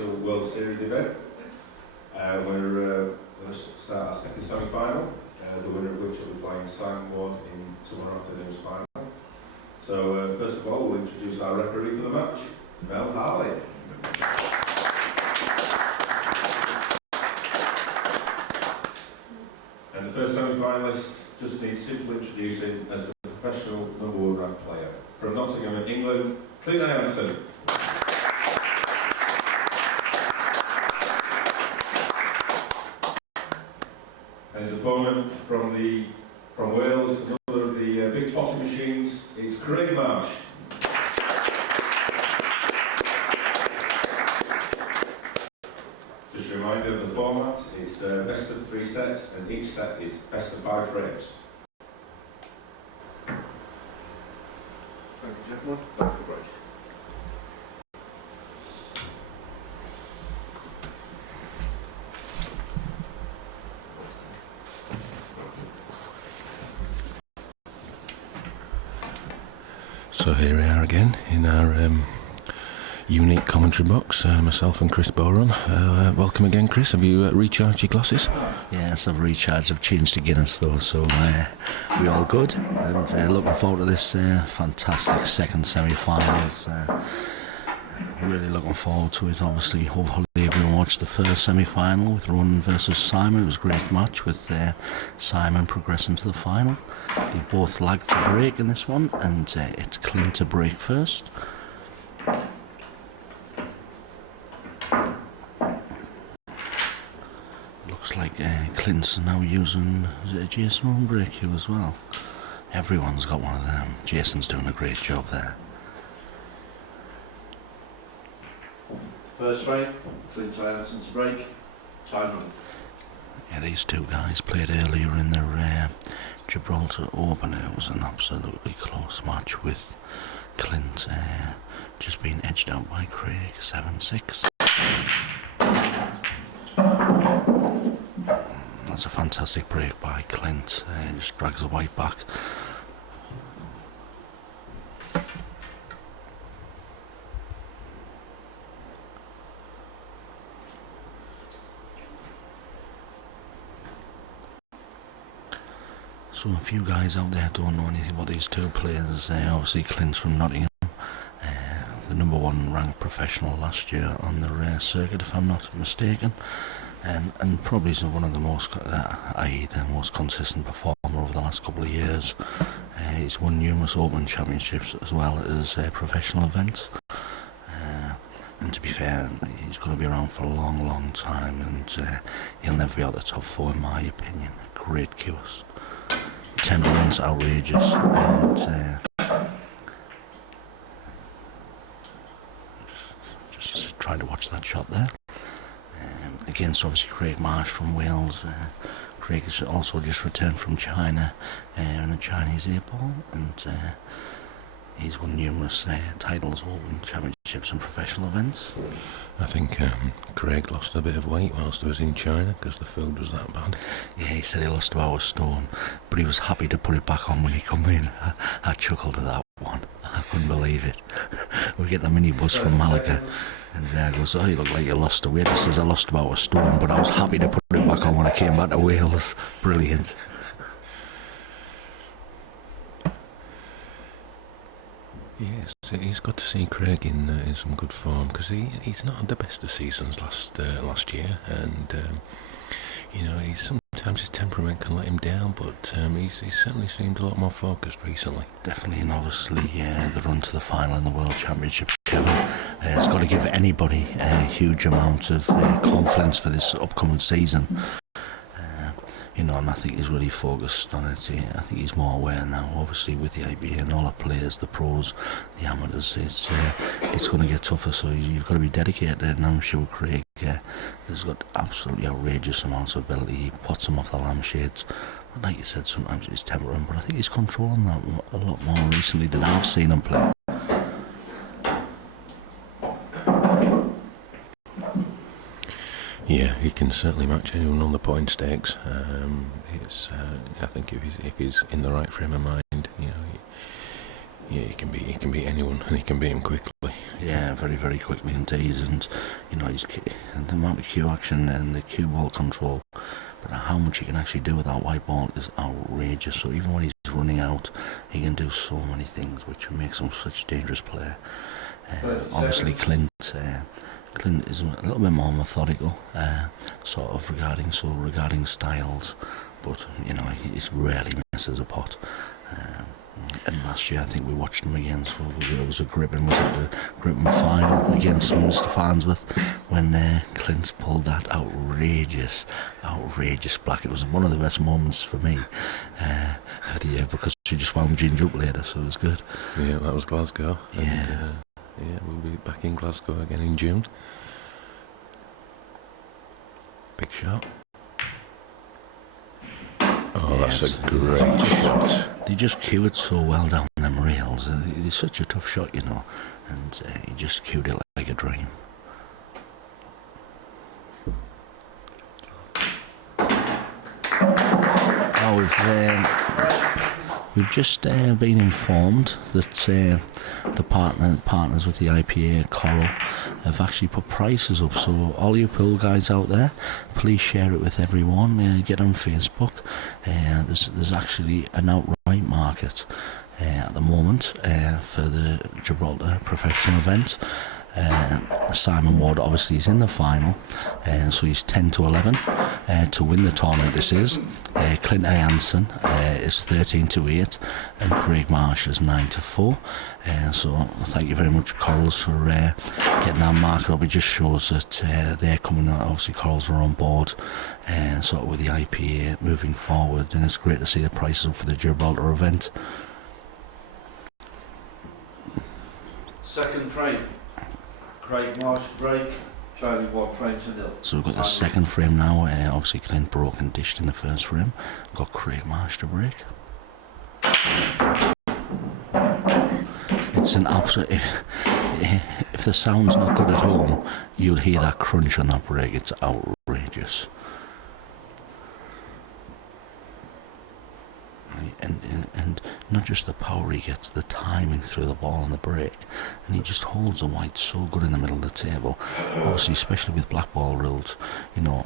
official World Series event. We're going to start our second semi-final, the winner of which will be playing Simon Ward in tomorrow afternoon's final. So first of all, we'll introduce our referee for the match, Mel Harley. And the first semi-finalist just needs simple introducing as the professional #1 ranked player. From Nottingham in England, Clint Hanson. And his opponent from Wales, another of the big potting machines, it's Craig Marsh. Just a reminder of the format, it's best of 3 sets and each set is best of 5 frames. Thank you, gentlemen. Back for break. So here we are again in our unique commentary box, myself and Chris Boron. Welcome again, Chris. Have you recharged your glasses? Yes, I've recharged. I've changed to Guinness though, so we're all good. And looking forward to this fantastic second semi-finals. Really looking forward to it. Obviously, hopefully everyone watched the first semi-final with Ronan versus Simon. It was a great match with Simon progressing to the final. They both lagged for break in this one, and it's Clint to break first. Looks like Clint's now using Jason on break here as well. Everyone's got one of them. Jason's doing a great job there. First frame, Clint Hanson to break. Time run. Yeah, these two guys played earlier in their Gibraltar Open. It was an absolutely close match with Clint just being edged out by Craig 7-6. That's a fantastic break by Clint. Just drags the white back. So a few guys out there don't know anything about these two players. Obviously Clint's from Nottingham, the #1 ranked professional last year on the circuit, if I'm not mistaken, and probably is one of the most, i.e. the most consistent performer over the last couple of years. He's won numerous Open Championships as well as professional events. And to be fair, he's going to be around for a long, long time, and he'll never be out the top 4 in my opinion. Great cues. Temperament's outrageous, and just trying to watch that shot there. Against obviously Craig Marsh from Wales. Craig has also just returned from China in the Chinese A ball, and he's won numerous titles, Open Championships and professional events. I think Craig lost a bit of weight whilst he was in China because the food was that bad. Yeah, he said he lost about a stone, but he was happy to put it back on when he come in. I chuckled at that one. I couldn't believe it. We get the minibus from Malaga, and there goes, "Oh, you look like you lost a weight." He says, "I lost about a stone, but I was happy to put it back on when I came back to Wales." Brilliant. Yes, it's good to see Craig in some good form because he's not had the best of seasons last year, and sometimes his temperament can let him down, but he's certainly seemed a lot more focused recently. Definitely, and obviously the run to the final in the World Championship, Kevin, it's got to give anybody a huge amount of confidence for this upcoming season. And I think he's really focused on it. I think he's more aware now, obviously, with the IPA and all the players, the pros, the amateurs. It's going to get tougher, so you've got to be dedicated. And I'm sure Craig has got absolutely outrageous amounts of ability. He pots him off the lampshades. But like you said, sometimes it's temperament, but I think he's controlling that a lot more recently than I've seen him play. Yeah, he can certainly match anyone on the point stakes. I think if he's in the right frame of mind, Yeah, he can beat anyone, and he can beat him quickly. Yeah, very, very quickly indeed. And you know, and the amount of cue action and the cue ball control, but how much he can actually do with that white ball is outrageous. So even when he's running out, he can do so many things, which makes him such a dangerous player. Obviously, Clint is a little bit more methodical, sort of regarding styles, but you know, he rarely misses a pot. And last year, I think we watched him again. So it was a Gripen final against Mr. Farnsworth when Clint pulled that outrageous black. It was one of the best moments for me of the year because she just wound Ginger up later, so it was good. Yeah, that was Glasgow. Yeah. And, we'll be back in Glasgow again in June. Big shot. Oh, yes, that's a great shot. They just cue it so well down them rails. It's such a tough shot, you know, and he just cued it like a dream. We've just been informed that the partners with the IPA Coral have actually put prices up. So all you pool guys out there, please share it with everyone. Get on Facebook. There's actually an outright market at the moment for the Gibraltar professional event. Simon Ward obviously is in the final, so he's 10 to 11 to win the tournament. This is Clint A. Hansen is 13 to 8 and Craig Marsh is 9 to 4. So thank you very much, Corals, for getting that market up. It just shows that they're coming out. Obviously Corals are on board sort of with the IPA moving forward, and it's great to see the prices up for the Gibraltar event. Second frame. Craig Marsh break, Charlie 1 frame to 0. So we've got the second frame now. Obviously Clint broke and dished in the first frame. Got Craig Marsh to break. It's an absolute... If the sound's not good at home, you'll hear that crunch on that break. It's outrageous. And not just the power he gets, the timing through the ball and the break, and he just holds the white so good in the middle of the table. Obviously, especially with black ball rules, you know,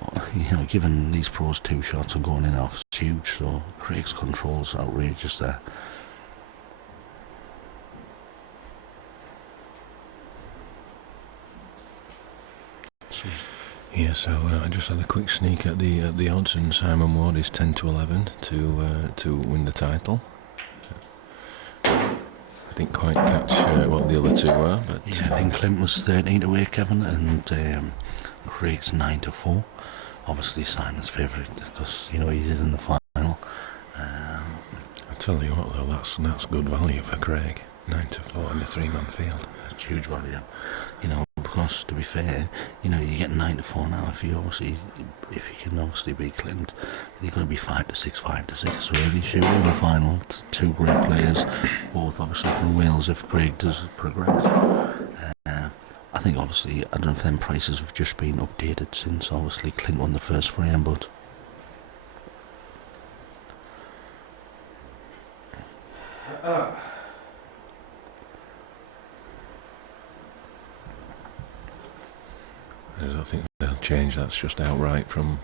giving these pros 2 shots and going in off is huge. So Craig's control's outrageous there. Yeah, so I just had a quick sneak at the odds, and Simon Ward is 10 to 11 to win the title. I didn't quite catch what the other two were, but yeah, I think Clint was 13 to 8, Kevin, and Craig's 9 to 4. Obviously Simon's favourite because you know he is in the final. I tell you what though, that's good value for Craig. 9 to 4 in the 3-man field. It's huge value, you know. Because to be fair, you know, you get 9 to 4 now. If you can obviously beat Clint, you're going to be 5 to 6, 5 to 6. Really, shooting in the final. 2 great players, both obviously from Wales. If Craig does progress, I think obviously I don't know if them prices have just been updated since obviously Clint won the first frame, but. I don't think they'll change. That's just outright from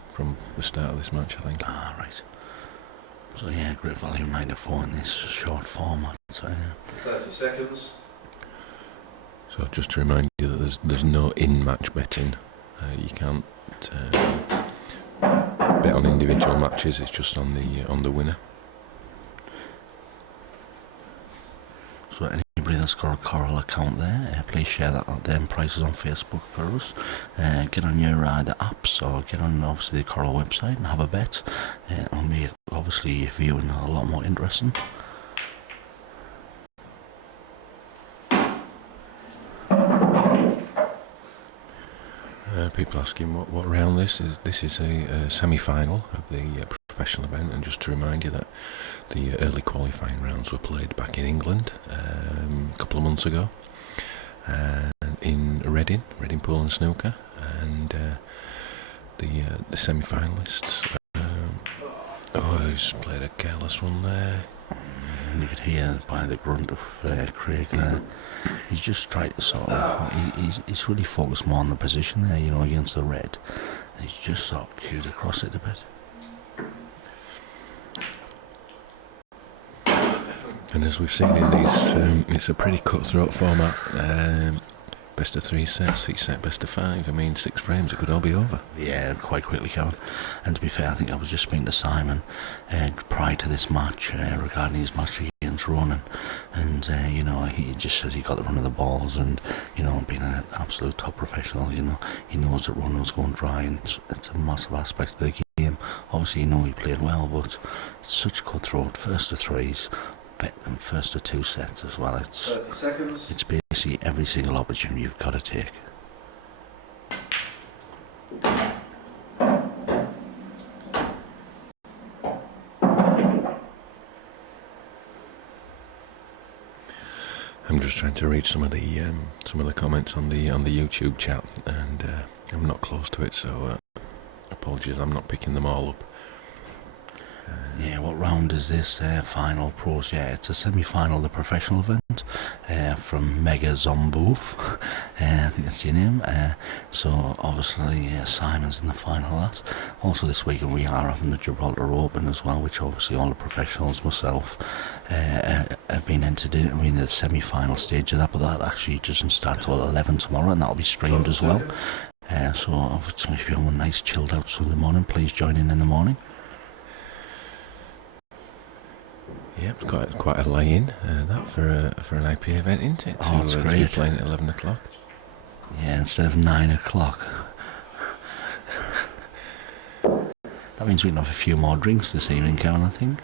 the start of this match, I think. Ah, right. So yeah, great value 9 to 4 in this short format. So, 30 seconds. So just to remind you that there's no in-match betting. You can't bet on individual matches. It's just on the winner. So anybody that's got a Coral account there, please share them prices on Facebook for us. Get on your either apps or get on obviously the Coral website and have a bet. It'll make obviously viewing a lot more interesting. People asking what round this is. This is a semi-final of the professional event, and just to remind you that the early qualifying rounds were played back in England a couple of months ago, in Reading Pool and Snooker, and the semi-finalists. He's played a careless one there. you could hear by the grunt of Craig there. He's just tried to sort of, he's really focused more on the position there, you know, against the red. And he's just sort of cued across it a bit. And as we've seen in these, it's a pretty cutthroat format. Best of 3 sets, each set best of 5. I mean, 6 frames, it could all be over. Yeah, quite quickly, Kevin. And to be fair, I think I was just speaking to Simon prior to this match regarding his match against Ronan. And, you know, he just said he got the run of the balls and, you know, being an absolute top professional, you know, he knows that Ronan was going dry and it's a massive aspect of the game. Obviously, you know, he played well, but it's such cutthroat. First to 3s. And first to 2 sets as well. 30 seconds. It's basically every single opportunity you've got to take. I'm just trying to read some of the comments on the YouTube chat, and I'm not close to it, so apologies, I'm not picking them all up. Yeah, what round is this? Final pros. Yeah, it's a semi-final of the professional event from Mega Zomboof. I think that's your name. So obviously Simon's in the final of that. Also this weekend we are having the Gibraltar Open as well, which obviously all the professionals, myself, have been entered in. I mean the semi-final stage of that, but that actually doesn't start till 11 tomorrow, and that'll be streamed as well. So obviously if you want a nice chilled out Sunday morning, please join in the morning. Yeah, it's quite a lay-in, that for an IPA event, isn't it? Oh, it's to great. be playing at 11 o'clock. Yeah, instead of 9 o'clock. That means we can have a few more drinks this evening, Kevin, I think.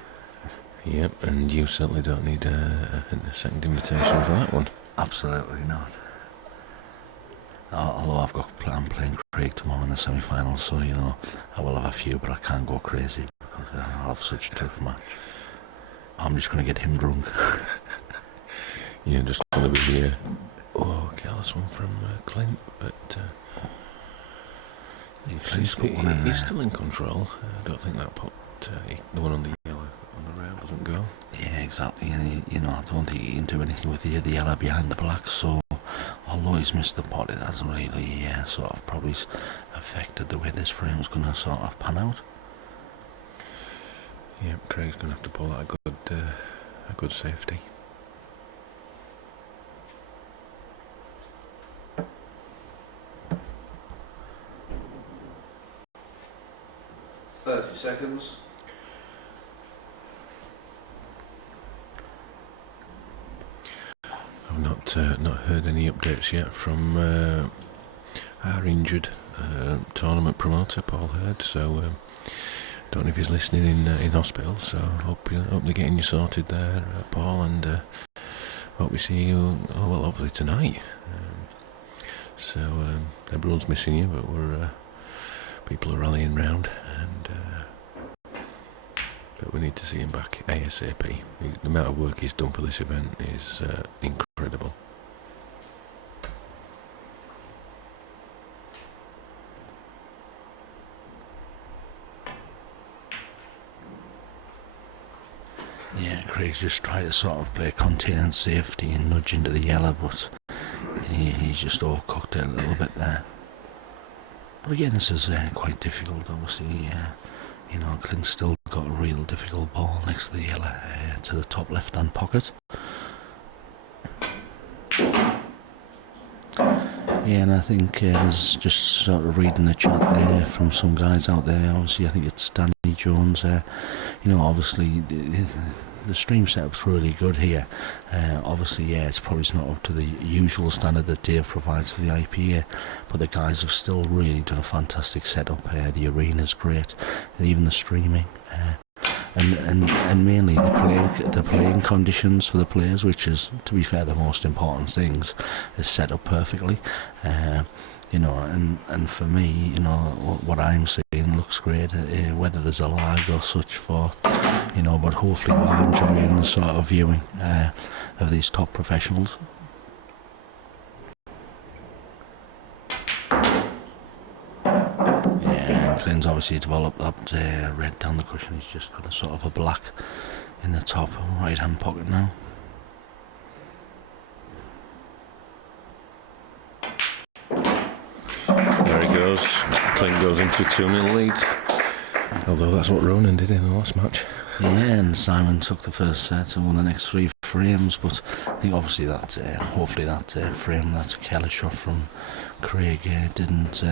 Yep, and you certainly don't need a second invitation for that one. Absolutely not. Although I'm playing Craig tomorrow in the semi-finals, so, you know, I will have a few, but I can't go crazy because I'll have such a tough match. I'm just going to get him drunk. Yeah, just going to be careless one from Clint, but he's still in control. I don't think that pot, the one on the yellow on the rail, doesn't go. Yeah, exactly. And you know, I don't think he can do anything with the yellow behind the black. So, although he's missed the pot, it hasn't really sort of probably affected the way this frame's going to sort of pan out. Yeah, Craig's going to have to pull out a good safety. .30 seconds. I've not heard any updates yet from our injured tournament promoter, Paul Hurd. So don't know if he's listening in hospital. So hope they're getting you sorted there, Paul, and hope we see you. Oh well, hopefully tonight. So everyone's missing you, but people are rallying round, and but we need to see him back ASAP. The amount of work he's done for this event is incredible. Yeah, Craig's just trying to sort of play contain safety and nudge into the yellow, but he's just overcooked it a little bit there. But again, this is quite difficult, obviously. You know, Clint's still got a real difficult ball next to the yellow, to the top left-hand pocket. Yeah, and I think there's just sort of reading the chat there from some guys out there. Obviously, I think it's Danny Jones. You know, obviously the stream setup's really good here. Obviously, yeah, it's probably not up to the usual standard that Dave provides for the IPA, but the guys have still really done a fantastic setup. The arena's great, even the streaming. And mainly the playing conditions for the players, which is, to be fair, the most important things, is set up perfectly. You know, and for me, you know, what I'm seeing looks great, whether there's a lag or such forth, you know, but hopefully we're enjoying the sort of viewing of these top professionals. Yeah, Clint's obviously developed that red down the cushion. He's just got a sort of a black in the top right hand pocket now. There he goes. Clint goes into a 2-0 lead. Although that's what Ronan did in the last match. Yeah, and Simon took the first set and won the next 3 frames, but I think obviously that, hopefully that frame, that Keller shot from Craig didn't,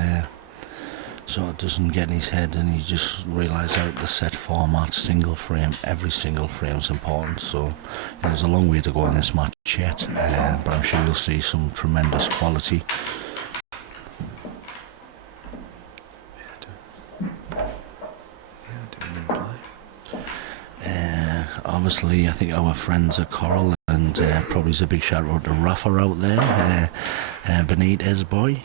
sort of doesn't get in his head, and he just realised out the set format, single frame, every single frame is important, so there's a long way to go in this match yet, but I'm sure you'll see some tremendous quality. Obviously, I think our friends at Coral, and probably a big shout out to Rafa out there, Benitez boy.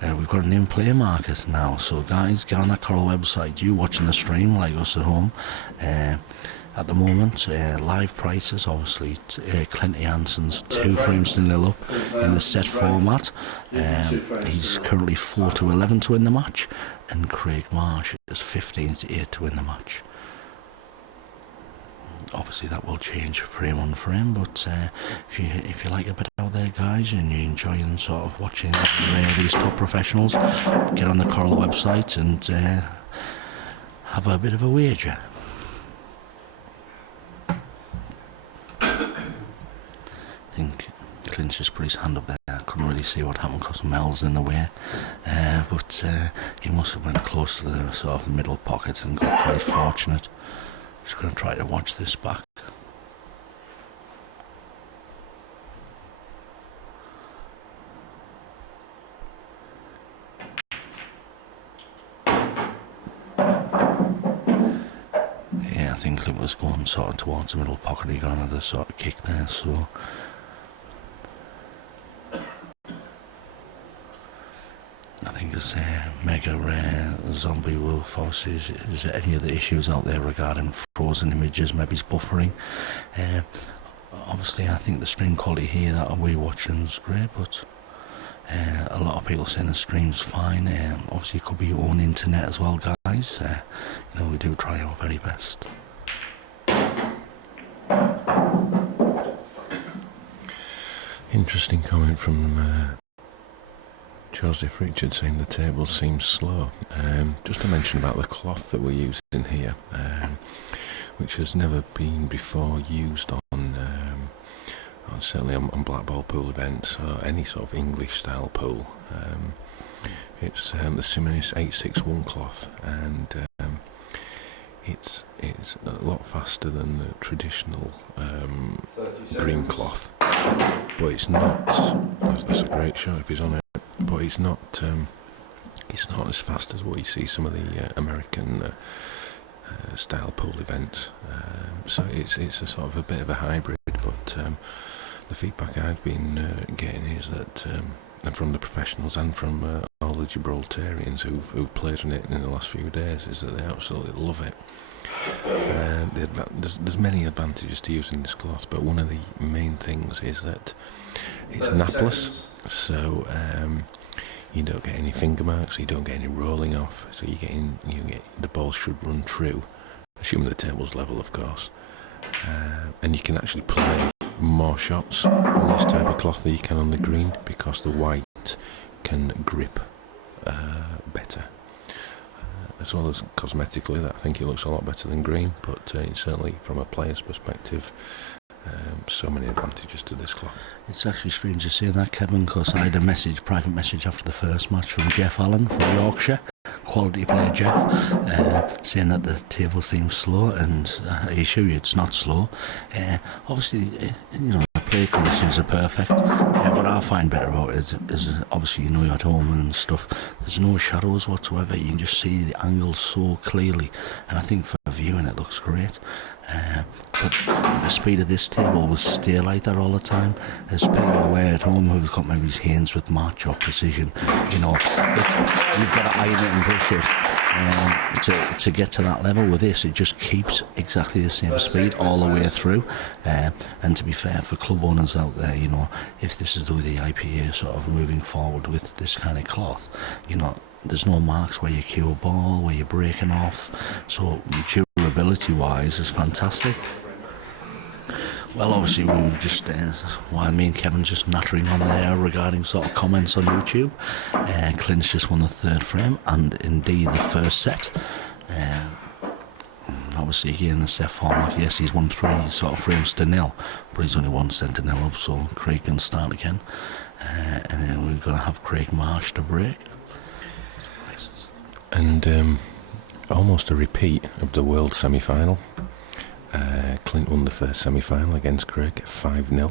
We've got an in-play market now, so guys, get on that Coral website. You watching the stream like us at home. At the moment, live prices, obviously, Clint Jansen's 2 frames to 0 up in the set format. He's currently 4-11 to win the match, and Craig Marsh is 15-8 to win the match. Obviously that will change frame on frame, but if you like a bit out there, guys, and you're enjoying sort of watching these top professionals, get on the Coral website and have a bit of a wager. I think Clint just put his hand up there. I couldn't really see what happened because Mel's in the way, but he must have went close to the sort of the middle pocket and got quite fortunate. Just going to try to watch this back. Yeah, I think it was going sort of towards the middle pocket. He got another sort of kick there, so I think it's mega rare. Zombie Wolf, obviously, is there any other issues out there regarding frozen images? Maybe it's buffering. Obviously, I think the stream quality here that we're watching is great, but a lot of people saying the stream's fine. Obviously, it could be your own internet as well, guys. You know, we do try our very best. Interesting comment from Joseph Richard saying the table seems slow. Just to mention about the cloth that we're using here, which has never been before used on certainly on black ball pool events or any sort of English style pool. It's the Simonis 861 cloth, and it's a lot faster than the traditional green cloth, but it's not. That's a great shot if he's on it. But it's not as fast as what you see some of the American style pool events. So it's a sort of a bit of a hybrid. But the feedback I've been getting is that, and from the professionals and from all the Gibraltarians who've played on it in the last few days, is that they absolutely love it. There's many advantages to using this cloth, but one of the main things is that it's napless. So you don't get any finger marks, you don't get any rolling off, so you get the ball should run true, assuming the table's level, of course, and you can actually play more shots on this type of cloth than you can on the green, because the white can grip better, as well as cosmetically. That I think it looks a lot better than green, but certainly from a player's perspective, so many advantages to this cloth. It's actually strange to say that, Kevin, because I had a private message after the first match from Jeff Allen from Yorkshire, quality player Jeff, saying that the table seems slow, and I assure you it's not slow. Obviously, the play conditions are perfect. What I find better about it is obviously, you're at home and stuff, there's no shadows whatsoever. You can just see the angles so clearly, and I think for viewing it looks great. But the speed of this table will stay like that all the time. There's people away at home who've got maybe his hands with match or precision. You've got to iron it and brush it. To get to that level with this, it just keeps exactly the same speed all the way through. And to be fair, for club owners out there, if this is with the IPA sort of moving forward with this kind of durability, there's no marks where you cue a ball, where you're breaking off. So durability ability-wise is fantastic. Well, obviously we've just, while me and Kevin just nattering on there regarding sort of comments on YouTube, Clint's just won the third frame and indeed the first set. Obviously again the set format, yes, he's won 3 sort of frames to nil, but he's only 1 set to nil up, so Craig can start again. And then we're going to have Craig Marsh to break. And almost a repeat of the World semi-final. Clint won the first semi-final against Craig at 5-0,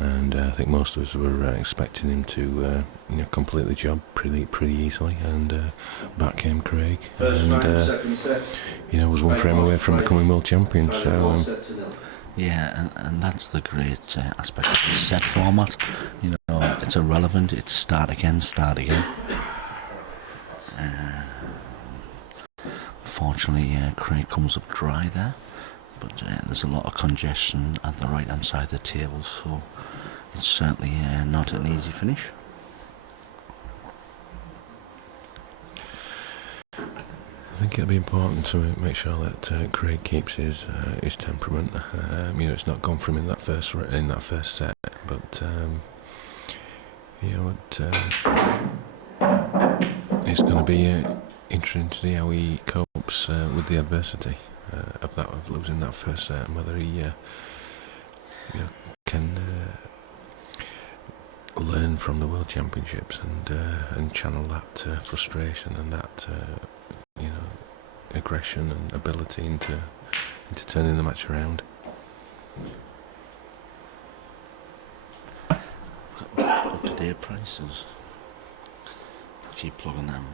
and I think most of us were expecting him to complete the job pretty easily, and back came Craig, First and frame, second set. was one frame away from becoming world champion. So yeah, and that's the great aspect of the set format. It's irrelevant. It's start again. Fortunately, Craig comes up dry there, but there's a lot of congestion at the right hand side of the table, so it's certainly not an easy finish. I think it'll be important to make sure that Craig keeps his temperament. It's not gone from in that first set, but it's going to be interesting to see how he copes with the adversity of losing that first set, and whether he can learn from the World Championships and channel that frustration and that aggression and ability into turning the match around. Up to date prices. Keep plugging them.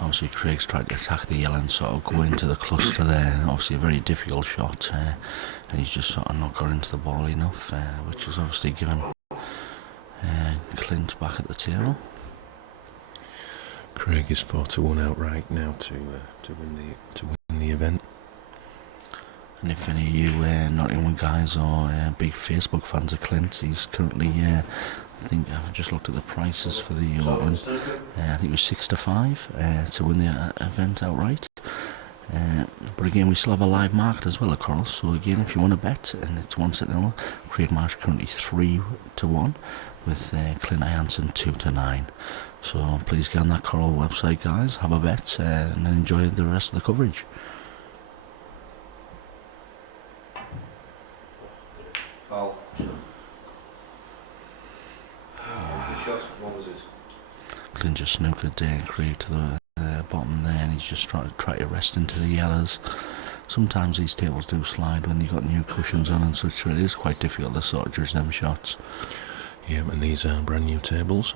Obviously Craig's tried to attack the yellow and sort of go into the cluster there. Obviously a very difficult shot, and he's just sort of not got into the ball enough, which has obviously given Clint back at the table. Craig is 4-1 outright now to win the event. And if any of you Nottingham guys or big Facebook fans of Clint, he's currently, I think I've just looked at the prices for the Open. I think it was 6-5 to win the event outright. But again, we still have a live market as well, of course. So again, if you want to bet, and it's 1-0, Craig Marsh currently 3-1, with Clint Hansen 2-9. So please get on that Coral website, guys, have a bet, and enjoy the rest of the coverage. Foul. Shot. What was it? Clint just snookered Craig to the bottom there, and he's just trying to rest into the yellows. Sometimes these tables do slide when you've got new cushions on and such, so it is quite difficult to sort of judge them shots. Yeah, and these are brand new tables,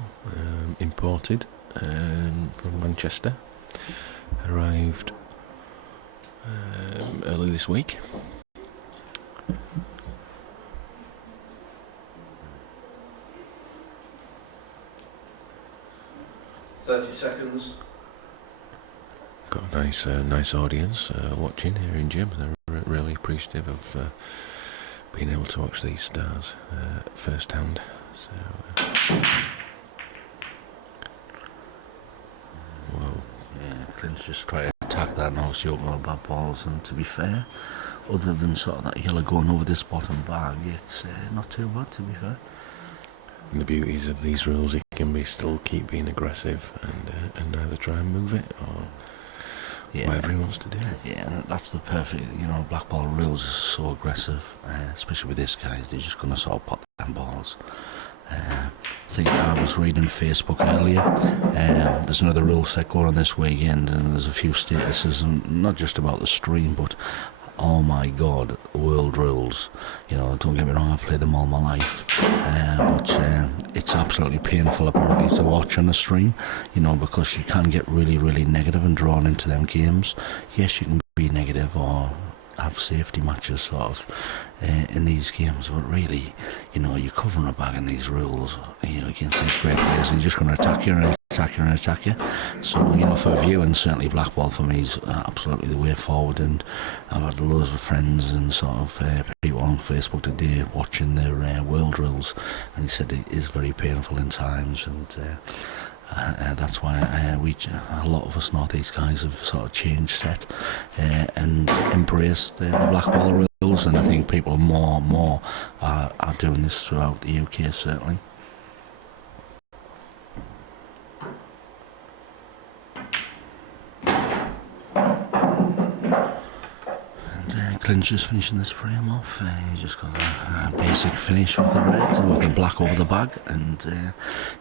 imported from Manchester, arrived early this week. Seconds. Got a nice audience watching here in Gib. They're really appreciative of being able to watch these stars firsthand. So, whoa. Yeah, Clint's just trying to attack that and obviously open up bad balls, and to be fair, other than sort of that yellow going over this bottom bag, it's not too bad, to be fair. And the beauties of these rules, it can be still keep being aggressive and either try and move it or whatever he wants to do. Yeah, that's the perfect, black ball rules are so aggressive, especially with this guy. They're just going to sort of pop them balls. I think I was reading Facebook earlier, there's another rule set going on this weekend, and there's a few statuses, not just about the stream, but oh my god, world rules. Don't get me wrong, I've played them all my life, but it's absolutely painful apparently to watch on the stream, because you can get really, really negative and drawn into them games. Yes, you can be negative or have safety matches sort of in these games, but really, you're covering a bag in these rules, against these great players, and you're just going to attack you. attack you. So, you know, for viewing, certainly Blackwall for me is absolutely the way forward, and I've had loads of friends and sort of people on Facebook today watching their world drills, and he said it is very painful in times, and that's why a lot of us Northeast guys have sort of changed set and embraced the Blackwall rules, and I think people more and more are doing this throughout the UK, certainly. Clint's just finishing this frame off. He's just got a basic finish with the red, with the black over the bag, and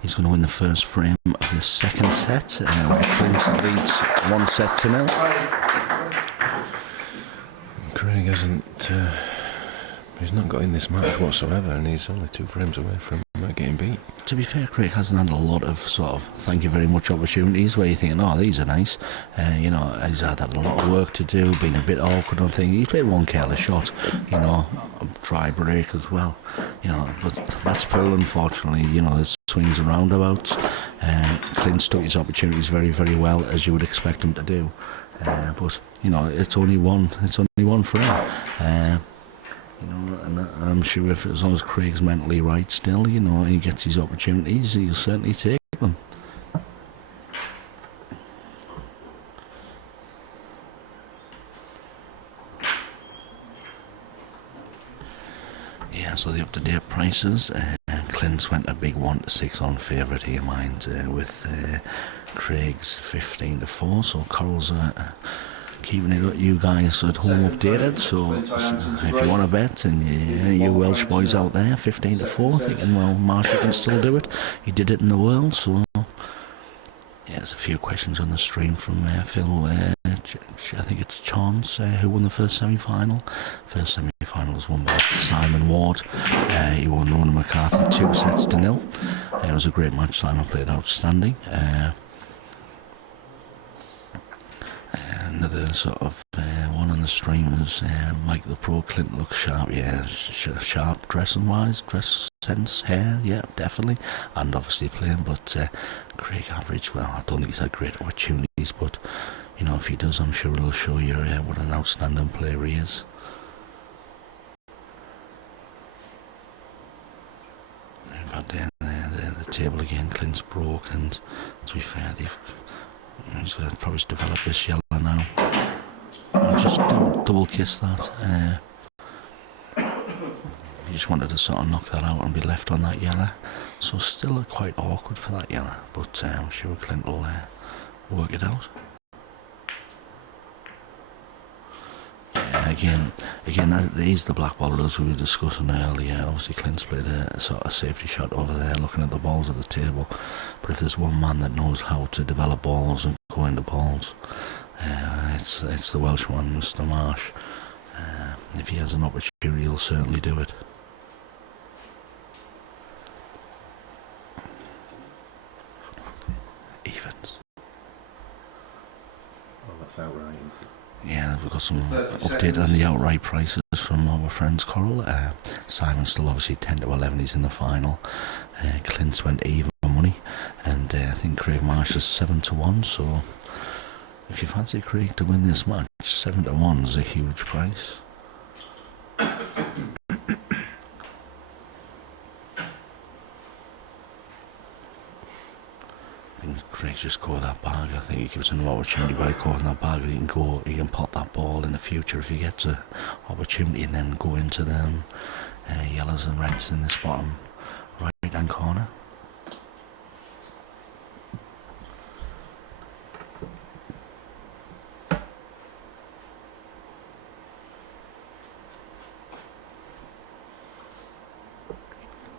he's going to win the first frame of the second set. Clint leads 1-0. Craig hasn't. He's not got in this match whatsoever, and he's only 2 frames away from getting beat. To be fair, Craig hasn't had a lot of sort of thank you very much opportunities where you're thinking, oh, these are nice. You know, he's had a lot of work to do, been a bit awkward on things. He's played one careless shot, you know, a dry break as well. You know, but that's pool, unfortunately. You know, there's swings and roundabouts. Clint's took his opportunities very, very well, as you would expect him to do. But you know, it's only one frame. You know, and I'm sure if as long as Craig's mentally right still, you know, he gets his opportunities, he'll certainly take them. Yeah, so the up-to-date prices. Clint's went a big 1-6 on favourite here, mind, with Craig's 15-4. So Coral's keeping it you guys at home updated. So if you want to bet, and you Welsh boys out there, 15-4, thinking, well, Marshall can still do it. He did it in the World. So yeah, there's a few questions on the stream from Phil. I think it's Chance who won the first semi-final. First semi-final was won by Simon Ward. He won Ronan McCarthy 2-0. It was a great match. Simon played outstanding. Another sort of one on the stream is Mike the Pro. Clint looks sharp, yeah, sharp dressing wise, dress sense, hair, yeah, definitely, and obviously playing. But Craig average, well, I don't think he's had great opportunities, but you know, if he does, I'm sure he'll show you what an outstanding player he is. We've had the table again. Clint's broke, and to be fair, he's going to probably develop this yellow now. I'll just double kiss that. He just wanted to sort of knock that out and be left on that yellow. So still quite awkward for that yellow, but I'm sure Clint will work it out. Again, these are the black ballers we were discussing earlier. Obviously, Clint's played a sort of safety shot over there, looking at the balls at the table. But if there's one man that knows how to develop balls and go into balls, it's the Welsh one, Mr. Marsh. If he has an opportunity, he'll certainly do it. Evans. Oh, that's outright. Yeah, we've got some update on the outright prices from our friends Coral. Simon's still obviously 10-11, he's in the final. Clint's went even money, and I think Craig Marsh is 7-1. So if you fancy Craig to win this match, 7-1 is a huge price. Craig's just caught that bag. I think he gives him an opportunity by caught that bag. He can pop that ball in the future if he gets an opportunity, and then go into them yellows and reds in this bottom right hand corner.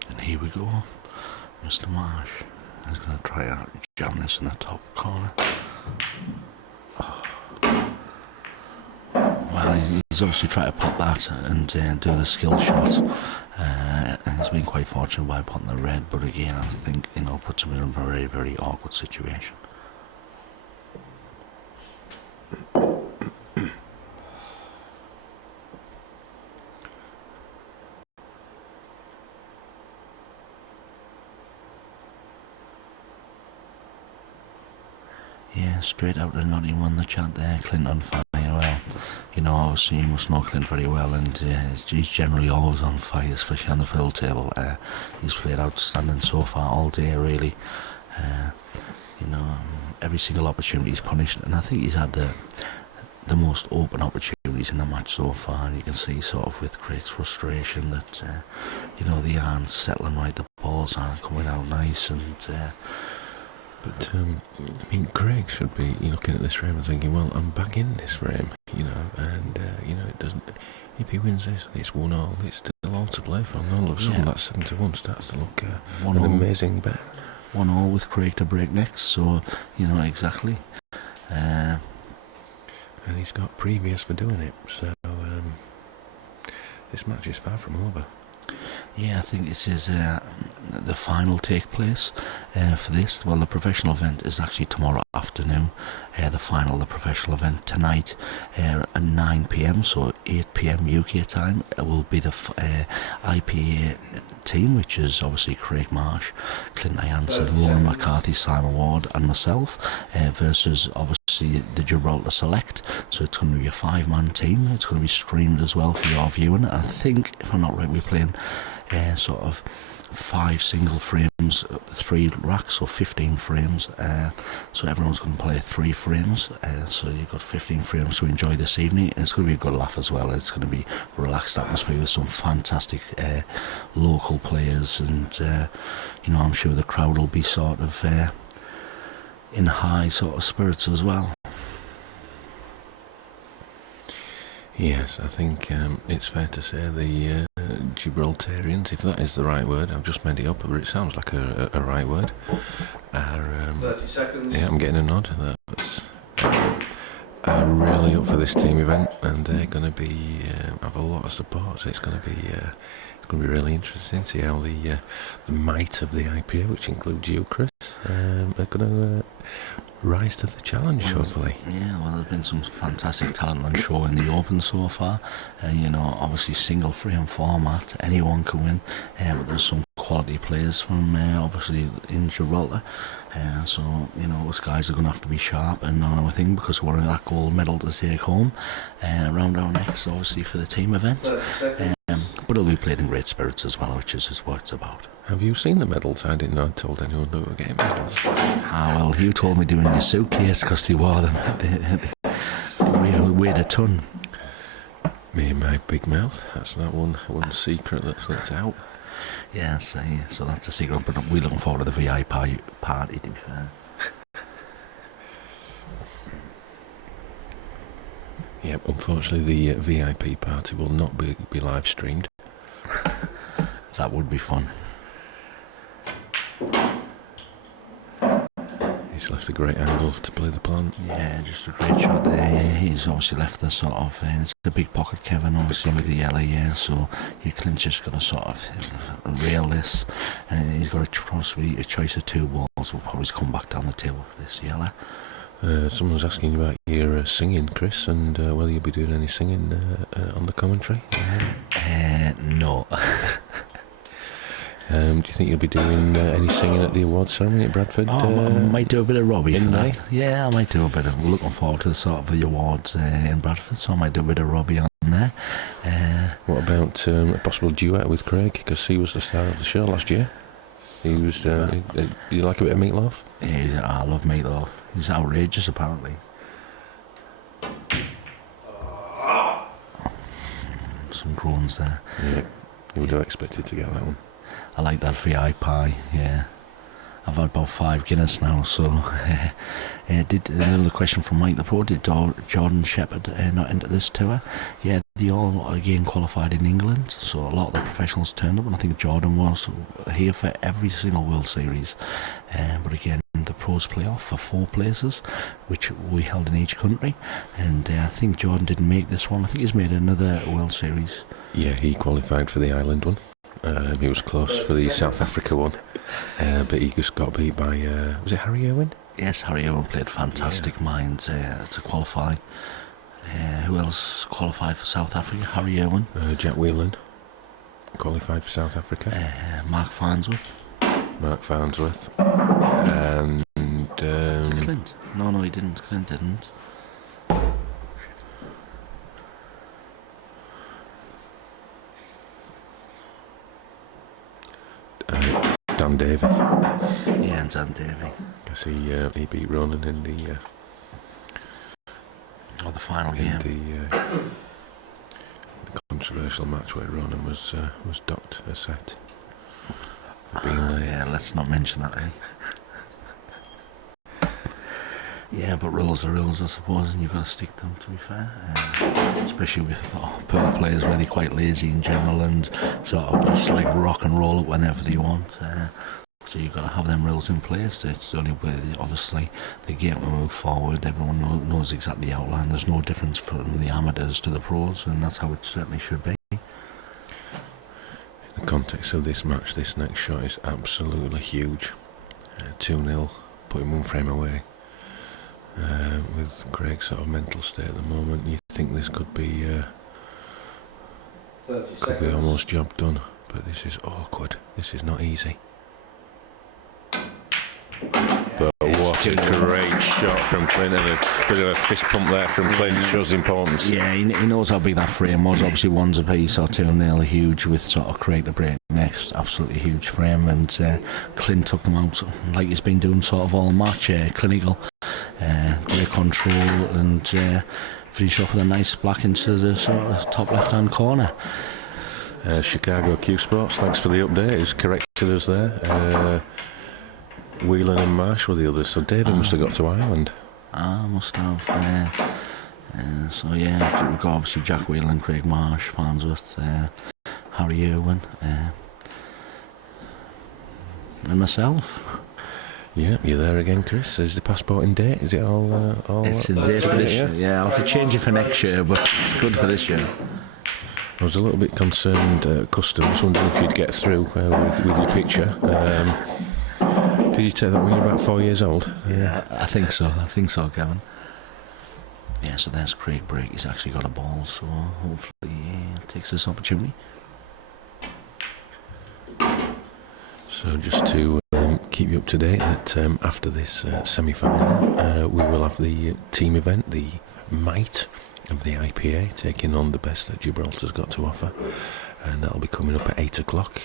And here we go, Mr. Marsh. He's going to try to jam this in the top corner. Oh. Well, he's obviously trying to pop that and do the skill shot. And he's been quite fortunate by putting the red, but again, I think, you know, puts him in a very, very awkward situation. straight out of Nottingham on the chat there, Clint on fire. Well, you know, obviously you must know Clint very well, and he's generally always on fire, especially on the pool table. He's played outstanding so far all day, really. You know, every single opportunity he's punished, and I think he's had the most open opportunities in the match so far. And you can see sort of with Craig's frustration that you know, the irons settling right, the balls aren't coming out nice, and But I mean, Craig should be looking at this frame and thinking, well, I'm back in this frame, you know, and you know, it doesn't. If he wins this and it's 1-1, it's still all to play for. And all of a sudden, that 7-1 starts to look an amazing bet. 1-1 with Craig to break next, so you know exactly. And he's got previous for doing it, so this match is far from over. Yeah, I think this is the final take place for this. Well, the professional event is actually tomorrow afternoon. The final, the professional event tonight at 9 p.m, so 8 p.m. UK time, will be the IPA team, which is obviously Craig Marsh, Clint Ianson, Ronan McCarthy, Simon Ward and myself, versus obviously the Gibraltar Select. So it's going to be a 5-man team. It's going to be streamed as well for your viewing. I think, if I'm not right, we're playing sort of 5 single frames, 3 racks, so 15 frames. So everyone's going to play 3 frames. So you've got 15 frames to enjoy this evening. And it's going to be a good laugh as well. It's going to be a relaxed atmosphere with some fantastic local players, and you know, I'm sure the crowd will be sort of in high sort of spirits as well. Yes, I think it's fair to say the Gibraltarians, if that is the right word, I've just made it up, but it sounds like a right word, are 30 seconds. yeah, I'm getting a nod. That's are really up for this team event, and they're going to be have a lot of support. So it's going to be really interesting to see how the might of the IPA, which includes you, Chris, are going to rise to the challenge, hopefully. Yeah, well, there's been some fantastic talent on show in the Open so far. You know, obviously single frame format, anyone can win, but there's some quality players from obviously in Gibraltar. So, you know, us guys are going to have to be sharp and on our thing, because we're that gold medal to take home around our necks, obviously, for the team event. But it'll be played in great spirits as well, which is what it's about. Have you seen the medals? I didn't know I'd told anyone that we were getting medals. Well, you told me they were in your suitcase because they wore them. They weighed a ton. Me and my big mouth. That's that one secret that's out. Yeah, so that's a secret, but we're looking forward to the VIP party, to be fair. Yep, unfortunately the VIP party will not be live streamed. That would be fun. He's left a great angle to play the plant. Yeah, just a great shot there. He's obviously left the sort of, it's the big pocket Kevin, obviously, with the yellow, yeah, so Clint's just going to sort of rail this, and he's got possibly a choice of 2 balls. Will probably come back down the table for this yellow. Someone's asking you about your singing, Chris, and whether you'll be doing any singing on the commentary. No. Do you think you'll be doing any singing at the awards ceremony at Bradford? I might do a bit of Robbie in for May? that. Yeah, I might do a bit of. We're looking forward to sort of the awards in Bradford, so I might do a bit of Robbie on there. What about a possible duet with Craig? Because he was the star of the show last year. He was. Do you like a bit of meatloaf? Yeah, I love meatloaf. He's outrageous, apparently. Some groans there. Yeah, you would have expected to get that one. I like that VIP pie, yeah. I've had about 5 Guinness now, so... did another question from Mike the Pro, did Jordan Shepherd not enter this tour? Yeah, they all again qualified in England, so a lot of the professionals turned up, and I think Jordan was here for every single World Series. But again, the pros play off for 4 places, which we held in each country, and I think Jordan didn't make this one. I think he's made another World Series. Yeah, he qualified for the Ireland one. He was close for the South Africa one, but he just got beat by, was it Harry Irwin? Yes, Harry Irwin played fantastic minds to qualify. Who else qualified for South Africa? Harry Irwin. Jack Whelan qualified for South Africa. Mark Farnsworth. And Clint? No, he didn't. Clint didn't. Dan Davey. Yeah, and Dan Davey. Because he beat Ronan in the The final in game. the controversial match where Ronan was docked a set for being late. Yeah, let's not mention that, eh? Yeah, but rules are rules, I suppose, and you've got to stick to them, to be fair. Especially with poor players where they're quite lazy in general and sort of just like rock and roll it whenever they want. So you've got to have them rules in place. It's the only way, obviously, the game will move forward. Everyone knows exactly the outline. There's no difference from the amateurs to the pros, and that's how it certainly should be. In the context of this match, this next shot is absolutely huge. 2-0, putting one frame away. With Craig's sort of mental state at the moment, you think this could be 30 could seconds. be almost job done, but this is awkward. This is not easy. But what a great shot from Clint, and a bit of a fist pump there from Clint shows importance. Yeah, he knows how big that frame was. Obviously, one's a piece or 2-0, huge with sort of Craig to break next. Absolutely huge frame, and Clint took them out like he's been doing sort of all match. Clinical, great control, and finished off with a nice black into the sort of top left-hand corner. Chicago Q Sports, thanks for the update. He's corrected us there. Whelan and Marsh were the others, so David must have got to Ireland. Must have. So yeah, we've got obviously Jack Whelan, Craig Marsh, Farnsworth, Harry Irwin, and myself. Yeah, you're there again, Chris. Is the passport in date? Is it all It's in date for this year. Yeah, I'll have to change it for next year, but it's good for this year. I was a little bit concerned, customs, wondering if you'd get through with your picture. Did you take that when you were about 4 years old? Yeah, I think so, Kevin. Yeah, so there's Craig Brake. He's actually got a ball, so hopefully he takes this opportunity. So just to keep you up to date, that after this semi-final, we will have the team event, the Might of the IPA, taking on the best that Gibraltar's got to offer. And that'll be coming up at 8 o'clock,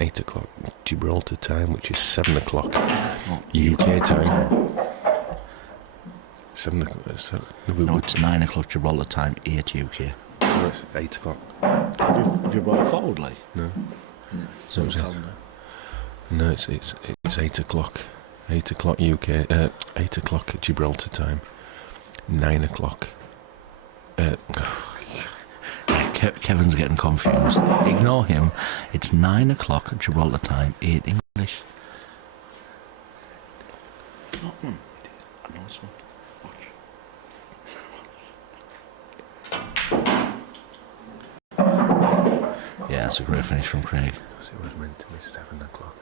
8 o'clock Gibraltar time, which is 7 o'clock UK time. 7 o'clock. No, it's 9 o'clock Gibraltar time, 8 UK. No, it's 8 o'clock. Have you brought it forward, like? No. So it's calendar. No, it's 8 o'clock. 8 o'clock UK. 8 o'clock Gibraltar time. 9 o'clock. Kevin's getting confused. Ignore him. It's 9 o'clock at Gibraltar time, 8 English. It's not one. I know it's one. Watch. Yeah, it's a great finish from Craig. It was meant to be 7 o'clock.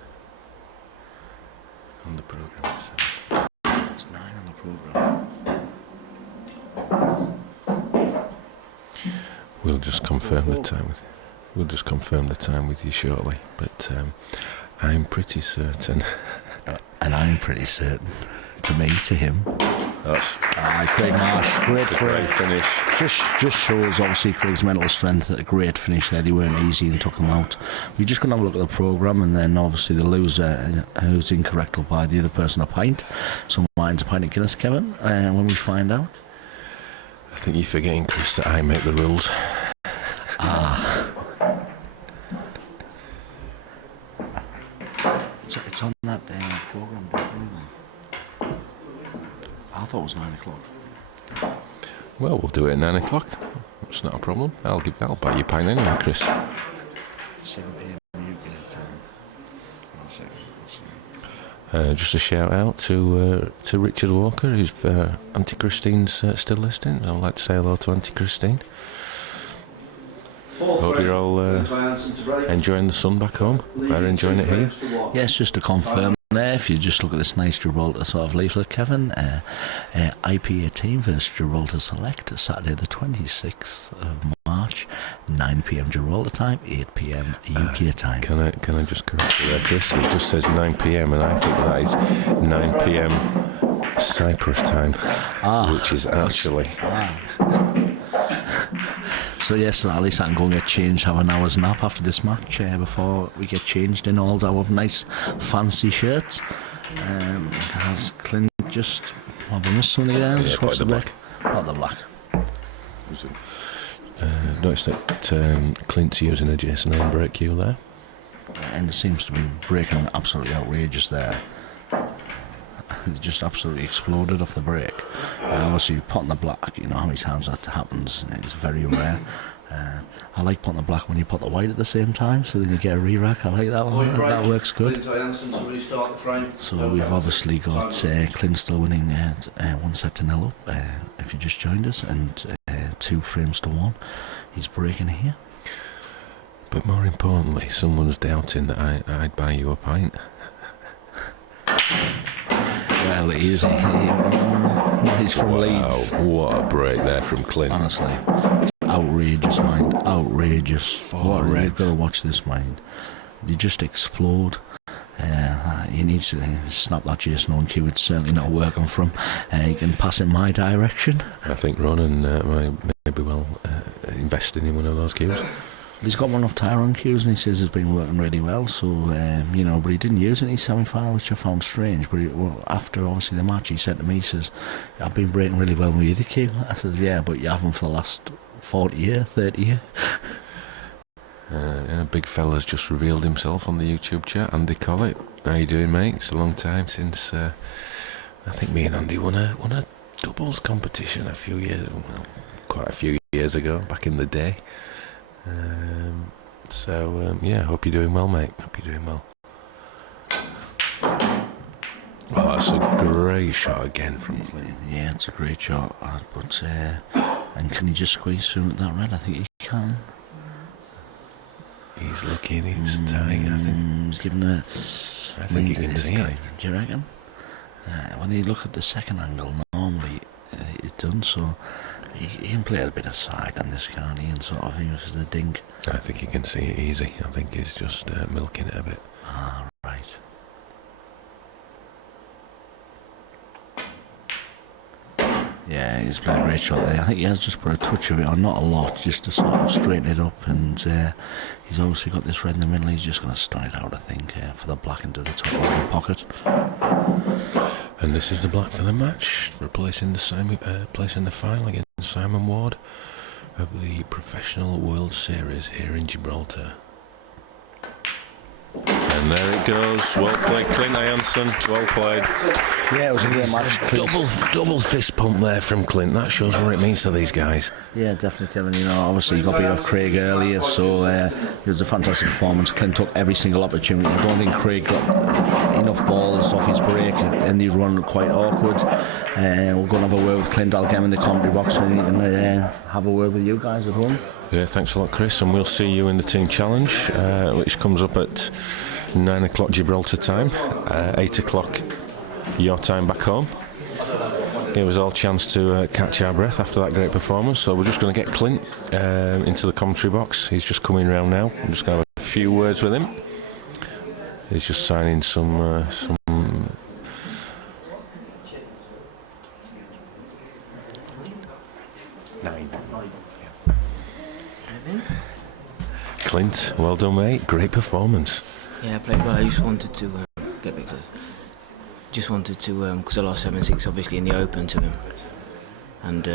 On the programme it's 7. It's 9 on the programme. We'll just confirm the time. We'll just confirm the time with you shortly. But I'm pretty certain. And I'm pretty certain. To me, to him. That's Craig Marsh, great finish. Just shows obviously Craig's mental strength. A great finish there. They weren't easy and took them out. We're just going to have a look at the programme, and then obviously the loser, who's incorrect, will buy the other person a pint. So mine's a pint of Guinness, Kevin. When we find out. I think you're forgetting, Chris, that I make the rules. It's on that programme. I thought it was 9 o'clock. Well, we'll do it at 9 o'clock. It's not a problem. I'll buy you a pint anyway, Chris. 7 p.m. UK time. 1 second. Just a shout out to Richard Walker, who's Auntie Christine's still listening. I'd like to say hello to Auntie Christine. Hope you're all enjoying the sun back home. We're enjoying it here. Yes, just to confirm there, if you just look at this nice Gibraltar sort of leaflet, Kevin, IPA team versus Gibraltar Select, Saturday the 26th of March, 9 p.m. Gibraltar time, 8 p.m. UK time. Can I just correct you there, Chris? It just says 9 p.m. and I think that is 9 p.m. Cyprus time, which is actually... So yes, at least I can go and get changed, have an hour's nap after this match before we get changed in all our nice fancy shirts. Has Clint just... Have I missed something there? Yeah, just watch the black. Not the black. Notice that Clint's using a Jason Lane brake cue there. And it seems to be braking absolutely outrageous there. It just absolutely exploded off the brake. Obviously, potting the black, you know how many times that happens. It's very rare. I like potting the black when you pot the white at the same time, so then you get a re-rack. I like that one. That works good. So we've obviously got Clint still winning 1-0 up. If you just joined us, and 2 frames to 1. He's braking here. But more importantly, someone's doubting that I'd buy you a pint. Well, he's from Leeds. What a break there from Clint. Honestly, it's outrageous, mind. Outrageous. Four You've reds. got to watch this, mind. You just explode. He needs to snap that Jason on cue. It's certainly not working for him. He can pass in my direction. I think Ronan might maybe well invest in one of those cues. He's got one off tyre on cues, and he says it's been working really well. So you know, but he didn't use it in his semi-final, which I found strange. But after obviously the match, he said to me, he says, "I've been braking really well with the cue." I says, "Yeah, but you haven't for the last 40 years, 30 years." Big fella's just revealed himself on the YouTube chat. Andy Collett, how you doing, mate? It's a long time since I think me and Andy won a doubles competition quite a few years ago, back in the day. Yeah, hope you're doing well, mate. Hope you're doing well. Oh, that's a great shot again from Clint. Yeah, it's a great shot, but and can he just squeeze through with that red? I think he can. He's looking, it's tight, I think. He's giving a... I think you can see it. Do you reckon? When you look at the second angle, normally it's done, so he can play a bit of side on this, can't he, and sort of use the dink. I think you can see it easy. I think he's just milking it a bit. Ah, right. Yeah, he's played a great shot there. I think he has just put a touch of it on, not a lot, just to sort of straighten it up. And he's obviously got this red in the middle. He's just going to stun it out, I think, for the black into the top right pocket. And this is the black for the match, replacing placing the final against Simon Ward of the Professional World Series here in Gibraltar. And there it goes. Well played, Clint Janssen. Well played. Yeah, it was a great match. Double fist pump there from Clint. That shows what it means to these guys. Yeah, definitely, Kevin. You know, obviously you got beat off Craig earlier, so it was a fantastic performance. Clint took every single opportunity. I don't think Craig got enough balls off his break, and he was running quite awkward. We're going to have a word with Clint. I'll get him in the commentary box and have a word with you guys at home. Yeah, thanks a lot, Chris, and we'll see you in the team challenge, which comes up at 9 o'clock Gibraltar time, 8 o'clock your time back home. It was all chance to catch our breath after that great performance, so we're just going to get Clint into the commentary box. He's just coming round now. I'm just going to have a few words with him. He's just signing some Clint, well done, mate. Great performance. Yeah, I played well. I just wanted to because I lost 7-6 obviously in the Open to him, and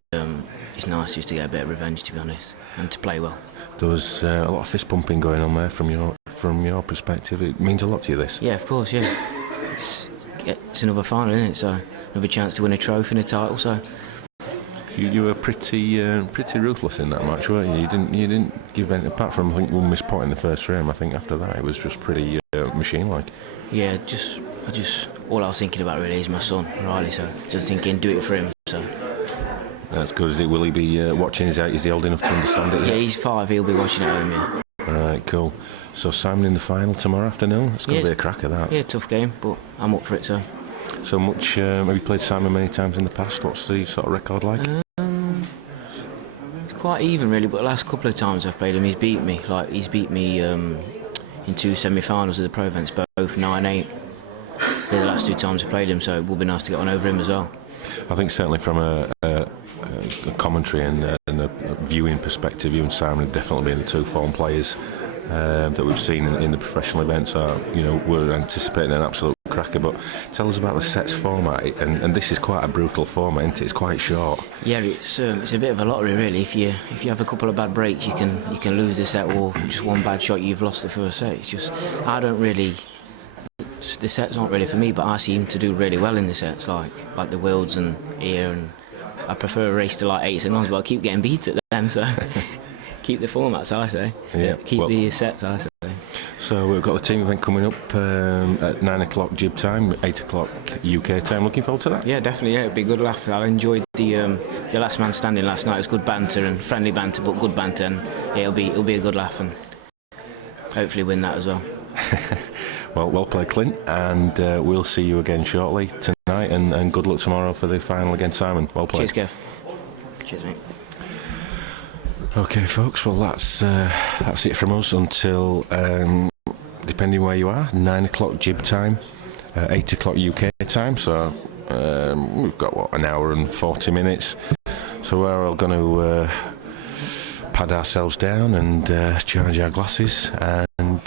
it's nice just to get a bit of revenge, to be honest, and to play well. There was a lot of fist pumping going on there from your perspective. It means a lot to you, this. Yeah, of course. Yeah, it's another final, isn't it? So another chance to win a trophy and a title. So You were pretty ruthless in that match, weren't you? You didn't give any, apart from I think one missed pot in the first frame. I think after that it was just pretty machine-like. yeah, all I was thinking about really is my son, Riley. So just thinking, do it for him. So That's good. Will he be watching? Is he old enough to understand it? yeah, he's 5. He'll be watching at home. Yeah. Right, cool. So Simon in the final tomorrow afternoon. It's going to be a cracker, that. Yeah, tough game, but I'm up for it. So much. Have you played Simon many times in the past? What's the sort of record like? it's quite even really, but the last couple of times I've played him, he's beat me. He's beat me in 2 semi-finals of the Pro events, both 9-8. the last 2 times we played him, so it would be nice to get one over him as well. I think certainly from a commentary and a viewing perspective, you and Simon have definitely been the two form players that we've seen in the professional events. So, we're anticipating an absolute cracker. But tell us about the sets format, and this is quite a brutal format, isn't it? It's quite short. Yeah, it's a bit of a lottery really. If you have a couple of bad breaks, you can lose the set, or just one bad shot, you've lost the first set. It's just the sets aren't really for me, but I seem to do really well in the sets, like the Worlds and here, and I prefer a race to like 8s and 9s, but I keep getting beat at them, so keep the formats, I say. Yeah, keep the sets, I say. So we've got the team event coming up at 9 o'clock Gib time, 8 o'clock UK time. Looking forward to that? Yeah, definitely. Yeah, it'll be a good laugh. I enjoyed the last man standing last night. It was good banter and friendly banter, but good banter, and yeah, it'll be a good laugh, and hopefully win that as well. Well played, Clint, and we'll see you again shortly tonight, and good luck tomorrow for the final against Simon. Well played. Cheers, Kev. Cheers, mate. Okay, folks. Well, that's it from us until, depending where you are, 9 o'clock Gib time, 8 o'clock UK time. So we've got an hour and 40 minutes. So we're all going to pad ourselves down and charge our glasses and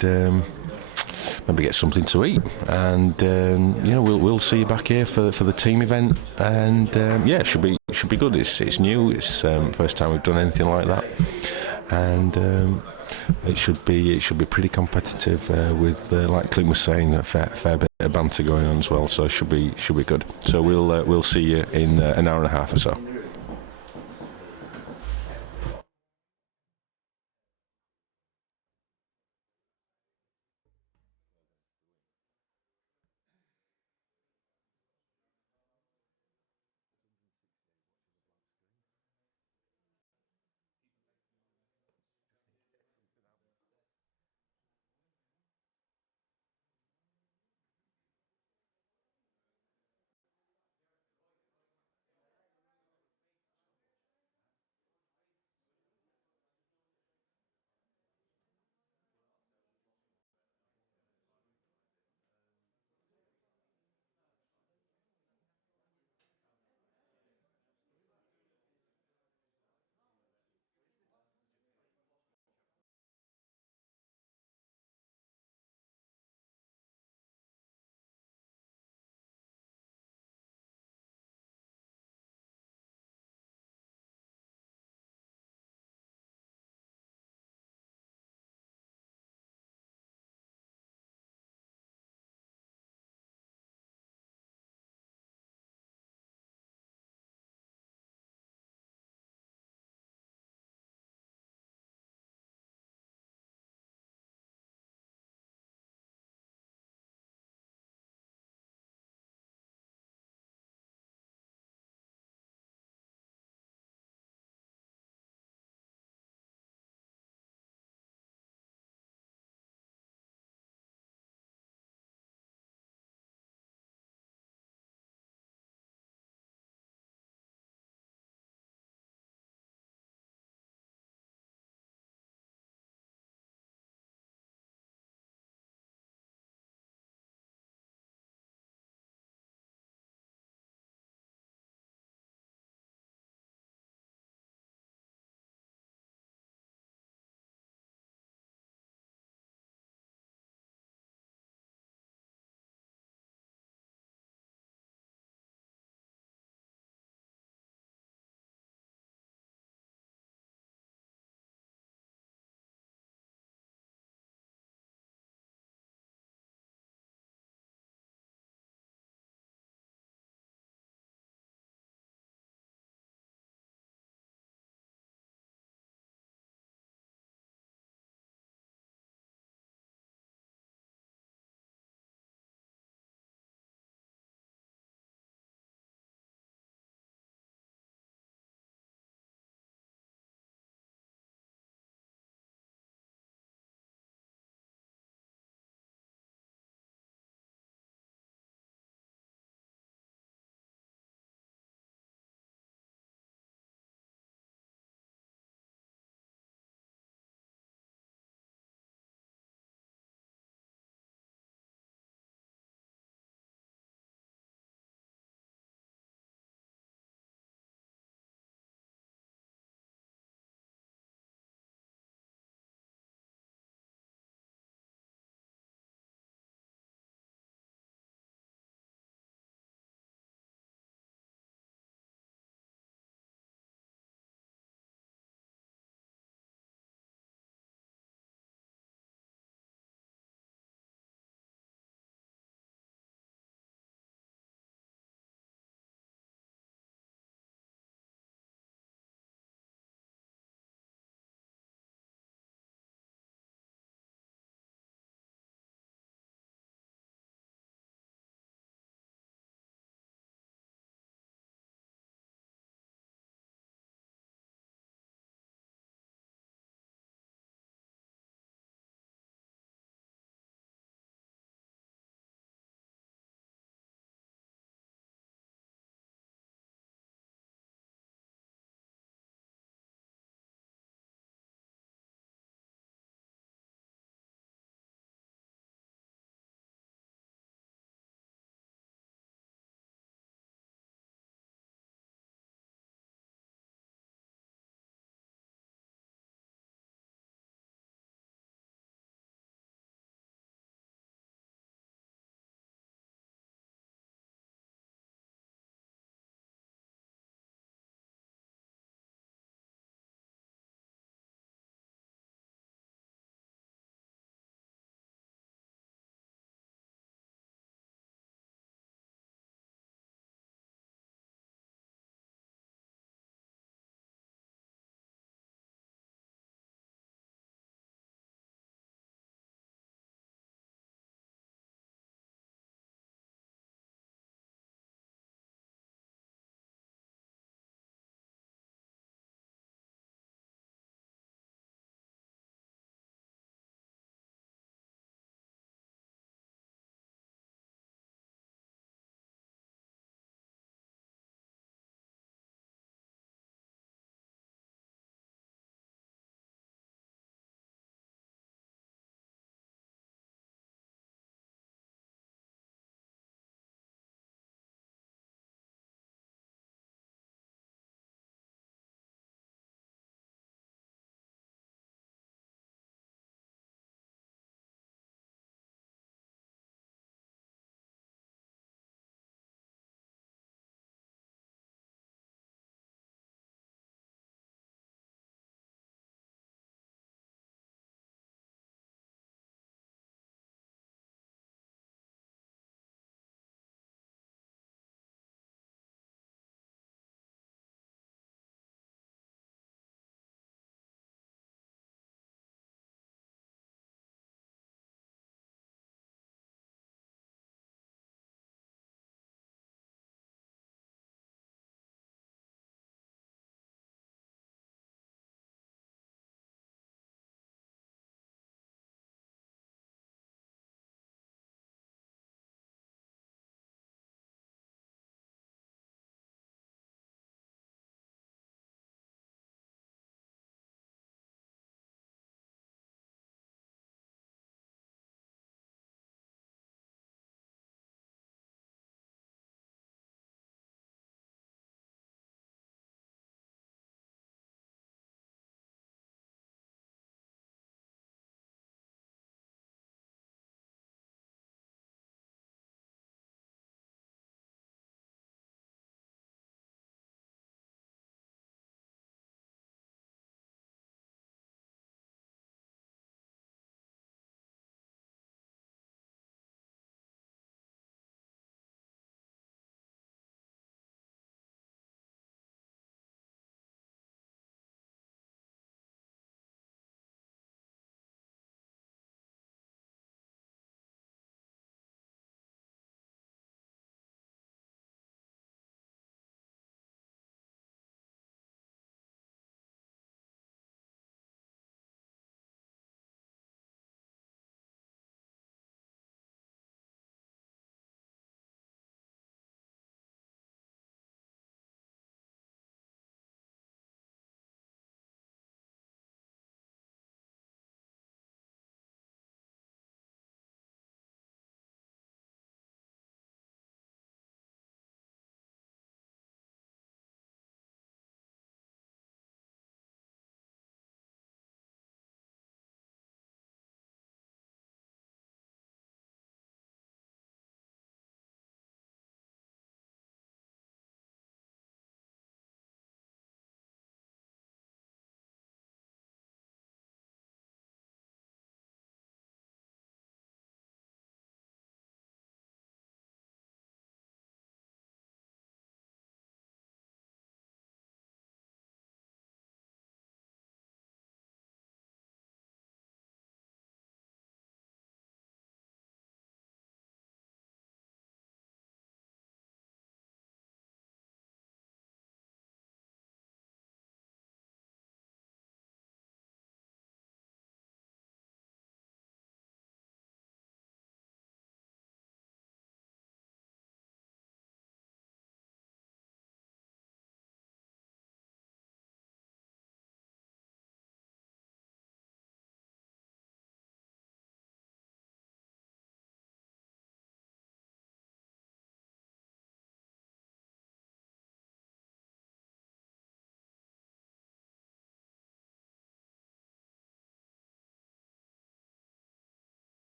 maybe get something to eat, and we'll see you back here for the team event, and it should be good. It's new. It's first time we've done anything like that, and it should be pretty competitive with like Clint was saying, a fair bit of banter going on as well. So it should be good. So we'll see you in an hour and a half or so.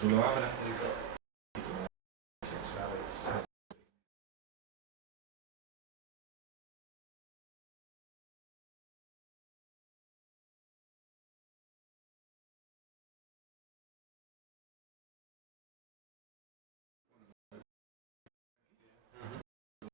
Zulu Abra.